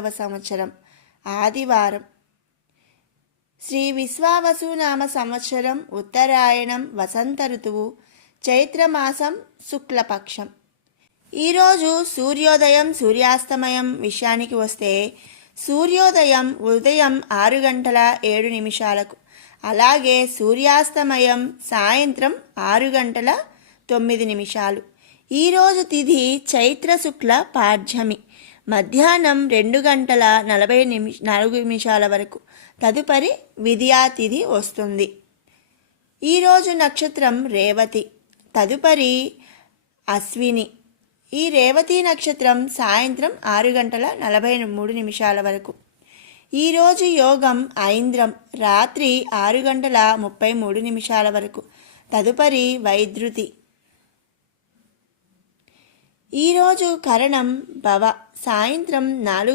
2025వ సంవత్సరం ఆదివారం. శ్రీ విశ్వావసునామ సంవత్సరం ఉత్తరాయణం వసంత ఋతువు చైత్రమాసం శుక్లపక్షం. ఈరోజు సూర్యోదయం సూర్యాస్తమయం విషయానికి వస్తే సూర్యోదయం ఉదయం 6:07, అలాగే సూర్యాస్తమయం సాయంత్రం 6:09. ఈరోజు తిథి చైత్ర శుక్ల పాడ్యమి, మధ్యాహ్నం 2:44 వరకు. తదుపరి విద్యా తిథి వస్తుంది. ఈరోజు నక్షత్రం రేవతి, తదుపరి అశ్విని. ఈ రేవతి నక్షత్రం సాయంత్రం 6:43 వరకు. ఈరోజు యోగం ఐంద్రం, రాత్రి 6:33 వరకు. తదుపరి వైద్యుతి. ఈరోజు కరణం భవ, సాయంత్రం 4